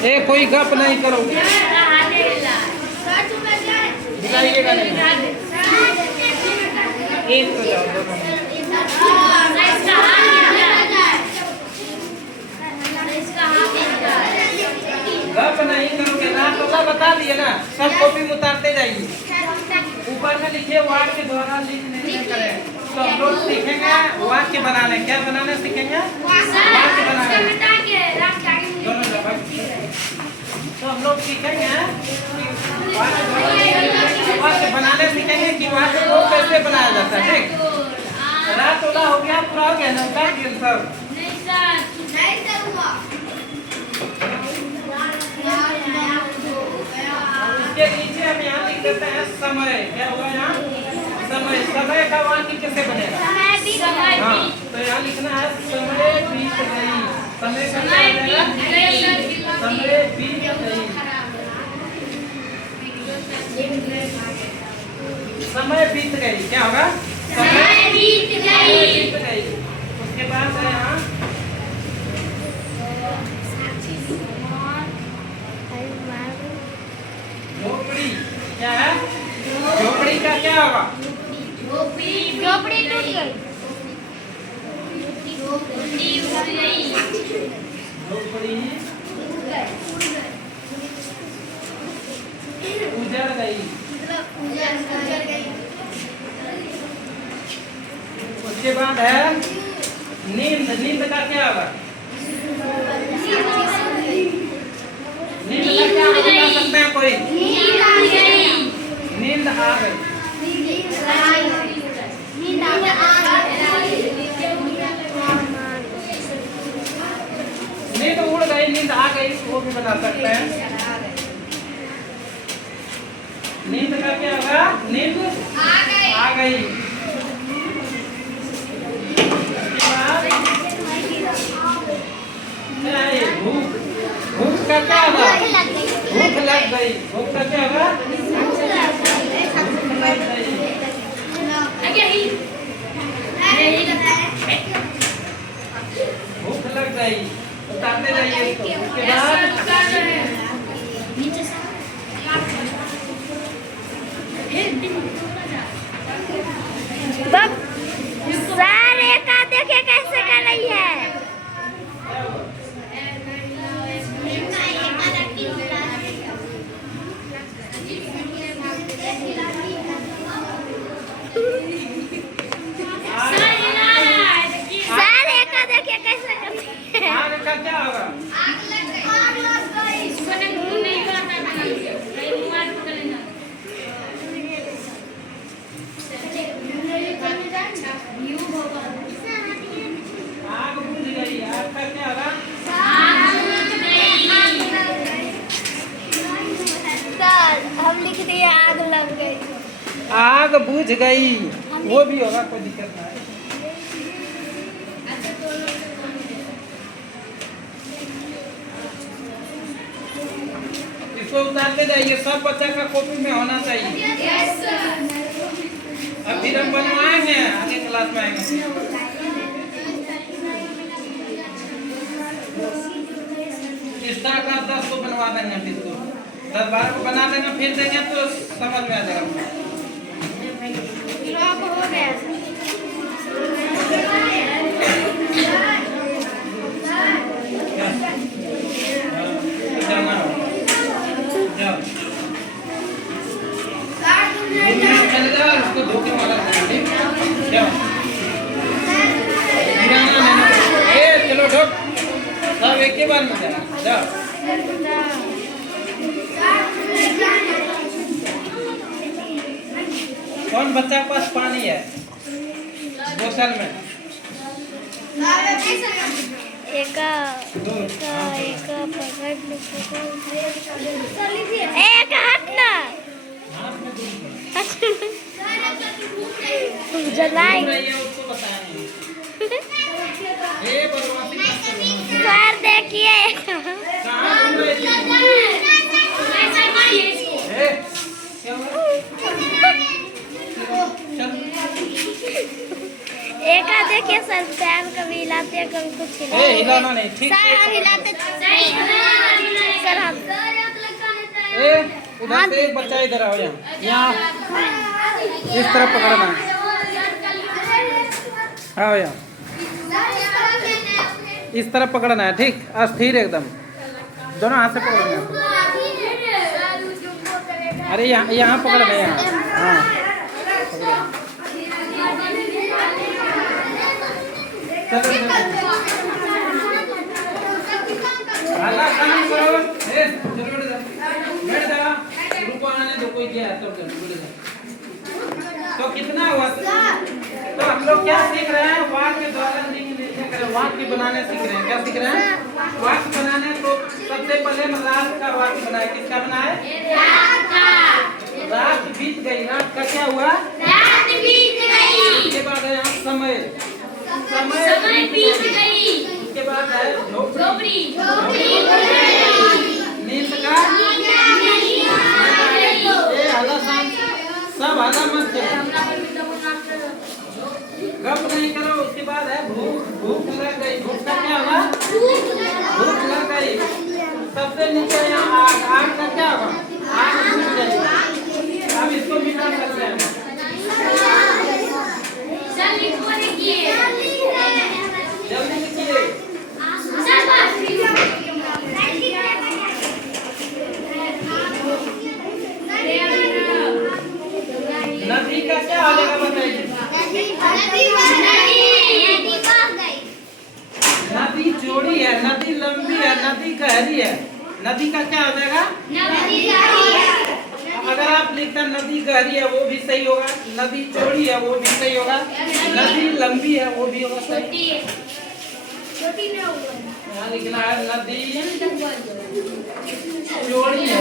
ए कोई गप नहीं करोगे, दिखाइएगा नहीं। एक तो जाओ दो गप नहीं करोगे ना तो क्या बता दिए ना, सब कॉपी में उतारते जाइए। ऊपर में लिखिए वाक्य के द्वारा लिख नहीं करें तो हम लोग सीखेंगे वाक्य बनाने। क्या बनाने सीखेंगे? वाक्य बनाने। तो हम लोग सीखेंगे वाक्य बनाने सीखेंगे कि वाक्य को कैसे बनाया जाता है। ठीक, रात वाला हो गया, पूरा हो गया ना, उतार दिए सब। इसके नीचे हम यहाँ लिख देते हैं समय। क्या होगा यहाँ? समय। समय का वाक्य कैसे बनेगा? हाँ, तो यहाँ लिखना है समय बीत गई। समय का क्या बनेगा? समय बीत गई। समय बीत गई क्या होगा? समय बीत गई। उसके बाद है यहाँ झोपड़ी। क्या है? झोपड़ी का क्या होगा? झोपड़ी टूट गई। झोपड़ी उजड़ गई। उसके बाद है नींद। नींद का क्या होगा? नींद का क्या बता सकते हैं कोई? नींद आ गई। नींद उड़ गई, नींद आ गई, वो भी बता सकते हैं। नींद का क्या होगा? नींद आ गई। भूख। भूख का क्या होगा? भूख लग गई। भूख का क्या होगा? भूख लग गई। उतारते जाइए इसको। उसके बाद सारे का देखिए कैसे कर रही है। सारे का देखिए कैसे करती है। आग का क्या होगा? आग बुझ गई। आग का क्या होगा? हम लिख दिए आग लग गई। आग बुझ गई, वो भी होगा, कोई दिक्कत नहीं। इसको उतारते जाइए, सब बच्चा का कॉपी में होना चाहिए। अब फिर हम बनवाएंगे, आगे क्लास में आएंगे। इस तरह का 10 को बनवा देंगे, फिर तो 10-12 को बना देंगे, फिर देंगे तो समझ में आ जाएगा। हो गया। उसको धोखे वाला चलो ढोक सब एक ही बार में जाओ। कौन बच्चा के पास पानी है बोतल में? एक हाथ ना जलाई सर देखिए एक देखिए सर पैर कभी हिलाते कभी कुछ हिलाना नहीं, ठीक सर हिलाते सर इधर से एक बच्चा इधर आओ, यहाँ इस तरफ पकड़ना है। आओ यहाँ, इस तरफ पकड़ना है, ठीक, अस्थिर एकदम, दोनों हाथ से पकड़ना है। अरे यहाँ पकड़ना है, यहाँ, हाँ चलो रुको, आने दो, कोई गया तो कितना हुआ? तो हम लोग क्या सीख रहे हैं? वाक्य द्वारा वाक्य बनाने सीख रहे हैं। क्या सीख रहे हैं? वाक्य बनाने। तो सबसे पहले रात का वाक्य बनाए। किसका बनाए? रात बीत गई। रात का क्या हुआ? रात बीत गई। उसके बाद है यहाँ समय, समय बीत गई। उसके बाद है झोपड़ी, नींद का सब आधा मत गप नहीं करो। उसके बाद है भूख लग गई। भूख का क्या होगा? भूख लग गई। सबसे नीचे यहाँ आग का क्या होगा? आग बुझ गई। अब इसको मिटा सकते हैं। जल्दी लिखिए। नदी का क्या हो जाएगा बताइए? नदी चौड़ी है, नदी लंबी है, नदी गहरी है। नदी का क्या हो जाएगा? अगर आप लिखते हैं नदी गहरी है वो भी सही होगा, नदी चौड़ी है वो भी सही होगा, नदी लंबी है वो भी होगा सही। यहाँ लिखना है नदी चौड़ी है।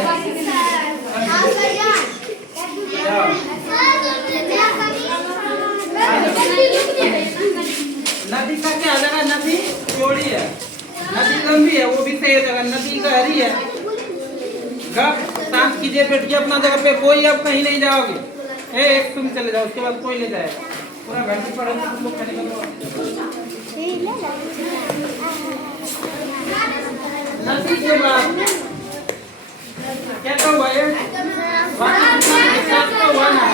नदी का क्या हो जाएगा? नदी चौड़ी है, नदी लंबी है वो भी सही हो जाएगा, नदी गहरी है। गप शांत कीजिए, बैठिए अपना जगह पे, कोई अब कहीं नहीं जाओगे। एक तुम चले जाओ, उसके बाद कोई ले जाएगा। पूरा घर में पड़े तुम लोग खाने का। नदी के बाद क्या तो हुआ? हुआ ना?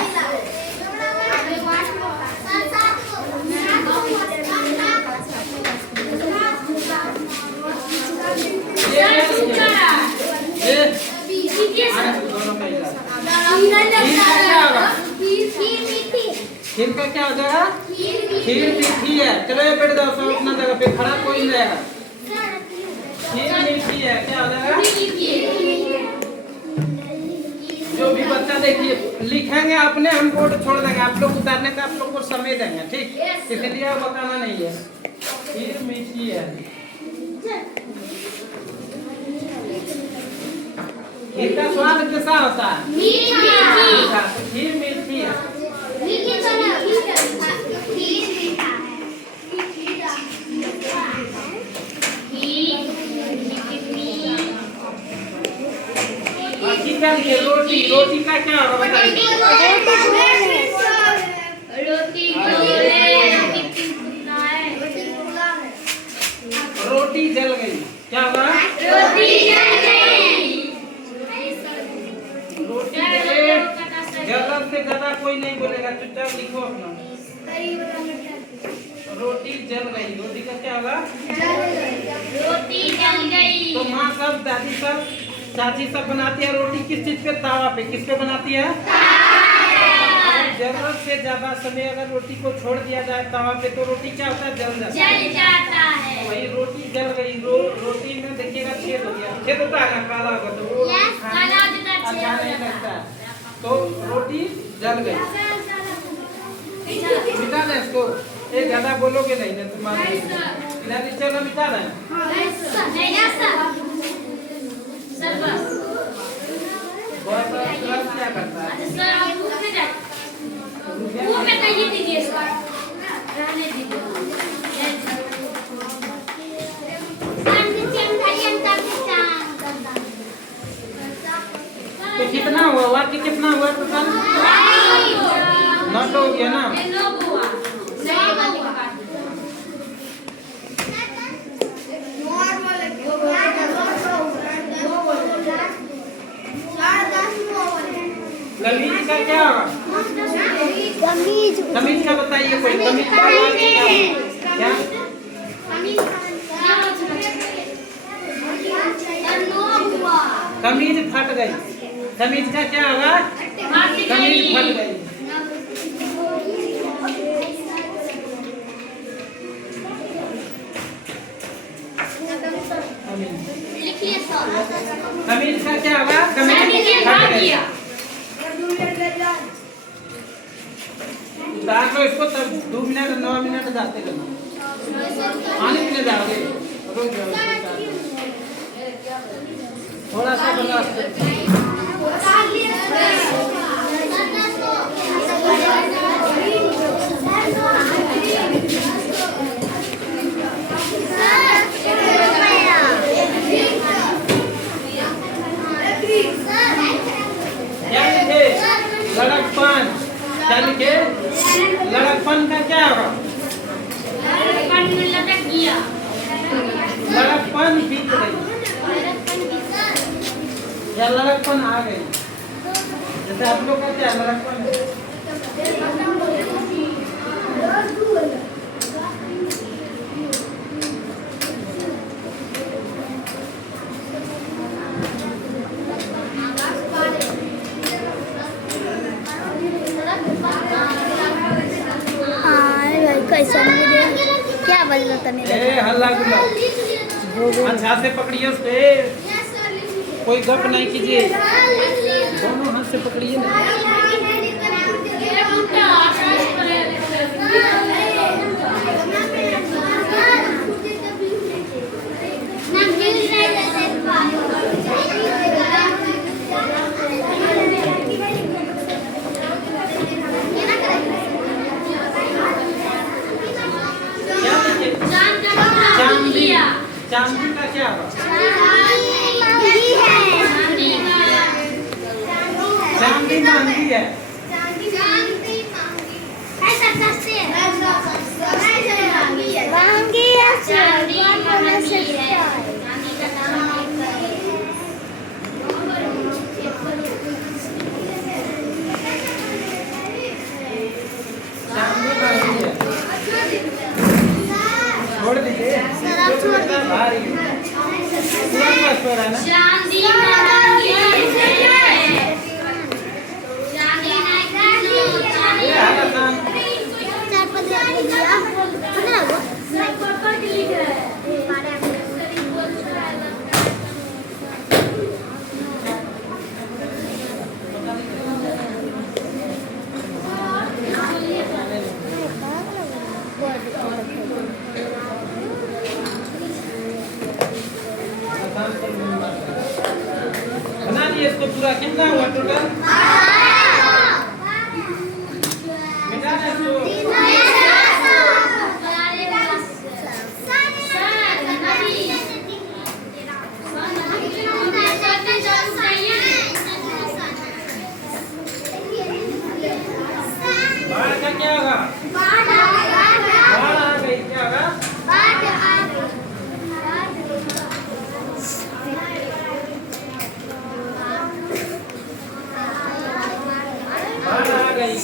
खीर का क्या हो जाएगा? खीर मीठी है। चलो ये बैठ जाओ सब अपना जगह पे, खड़ा कोई नहीं रहेगा। खीर मीठी है, क्या हो जाएगा? जो भी बच्चा देखिए लिखेंगे अपने, हम बोर्ड छोड़ देंगे, आप लोग उतारने का आप लोग को समय देंगे, ठीक, इसलिए आप बताना नहीं है। खीर मीठी है। खीर का स्वाद कैसा होता है? मीठा। तो खीर मीठी है। बाकी क्या लिखे? रोटी। रोटी का क्या होगा बताइए? रोटी जल गई। क्या होगा? रोटी जले। जलन से ज्यादा कोई नहीं बोलेगा, चुपचाप लिखो अपना। रोटी जल गई। रोटी का क्या होगा? रोटी जल गई। तो माँ सब, दादी सब, चाची सब बनाती है रोटी किस चीज पे? तावा पे। किस पे बनाती है? जरूरत से ज्यादा समय अगर रोटी को छोड़ दिया जाए तवा पे तो रोटी क्या होता है? जल जाता है। वही रोटी जल गई। रोटी में देखिएगा छेद हो गया। छेद होता है ना, काला होगा तो वो अच्छा नहीं लगता है। तो रोटी जल गई। मिटा दें इसको। एक ज्यादा बोलोगे नहीं ना तुम्हारे। चलो मिटा दें। क्या करता है? तो कितना हुआ? वाक्य कितना हुआ टोटल? 9 हो गया ना? कमीज का क्या होगा? कमीज का बताइए कोई। कमीज का क्या? कमीज फट गई। कमीज का क्या होगा? कमीज फट गई। कमीज का क्या होगा? कमीज फट गई। उतार लो इसको, तब 2 मिनट 9 मिनट जाते रहना। पानी पीने जाओगे? थोड़ा सा बना लड़कपन। क्या लिखे? लड़कपन का क्या होगा? लड़कपन बीत गई या लड़कपन आ गई। जैसे आप लोग कहते हैं लड़कपन। क्या बज रहा था मेरा? हल्ला गुल्ला अच्छा से पकड़िए उसपे, कोई गप नहीं कीजिए, दोनों हाथ से पकड़िए ना। चांदी का क्या होगा? चांदी महंगी है। छोड़ दीजिए। बना दिए इसको पूरा। कितना हुआ टोटल? मिटा दे इसको। बाढ़ का क्या होगा? बाढ़ आ गई। क्या होगा? बाढ़ आ गई।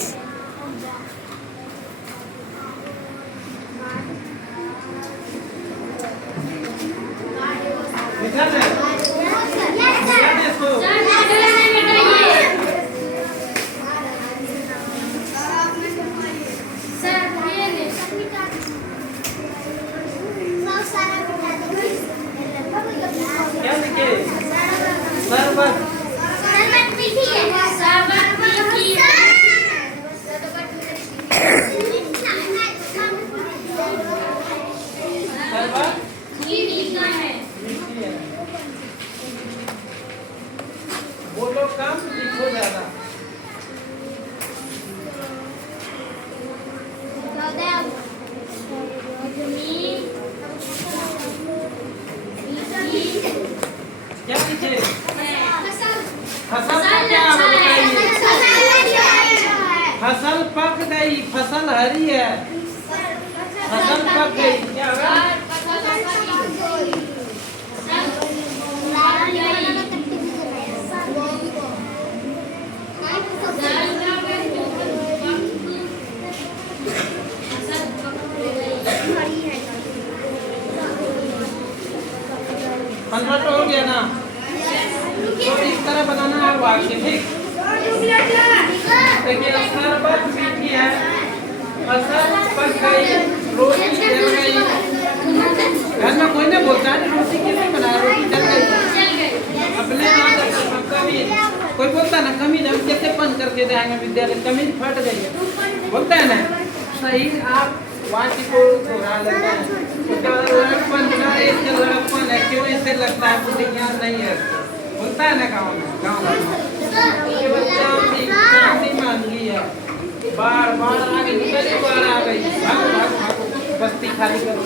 मिटा दे इसको। क्या लिखे? शरबत। बोलो कम, लिखो ज्यादा। क्या लिखे? फसल का क्या बताइए? फसल पक गई। फसल हरी है। फसल पक गई। क्या होगा? गया ना, तो इस तरह बनाना है वाक्य, ठीक। देखिए शरबत मीठी है, फसल पक गई, रोटी जल गई। घर में कोई नहीं बोलता है रोटी कैसे बनाया, रोटी जल गई। अपने यहाँ कमीज कोई बोलता ना, कमीज हम कैसे पन करके जाएंगे विद्यालय, कमीज फट गई है, बोलता है ना। सही आप वाक्य को दोहरा लेते हैं, उसके बाद लड़कपन लड़कपन है, क्यों इसे लगता है मुझे ज्ञान नहीं है, बोलता है ना गाँव में। चांदी मांगी है, बाढ़ बाढ़ आ गई, निकली बाढ़ आ गई, भागो भागो भागो, बस्ती खाली करो।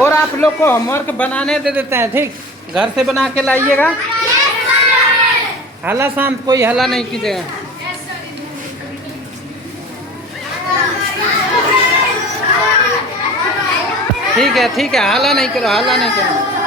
और आप लोग को होमवर्क बनाने दे देते हैं, ठीक, घर से बना के लाइएगा। हल्ला शांत, कोई हल्ला नहीं कीजिएगा। ठीक है, हल्ला नहीं करो, हल्ला नहीं करो।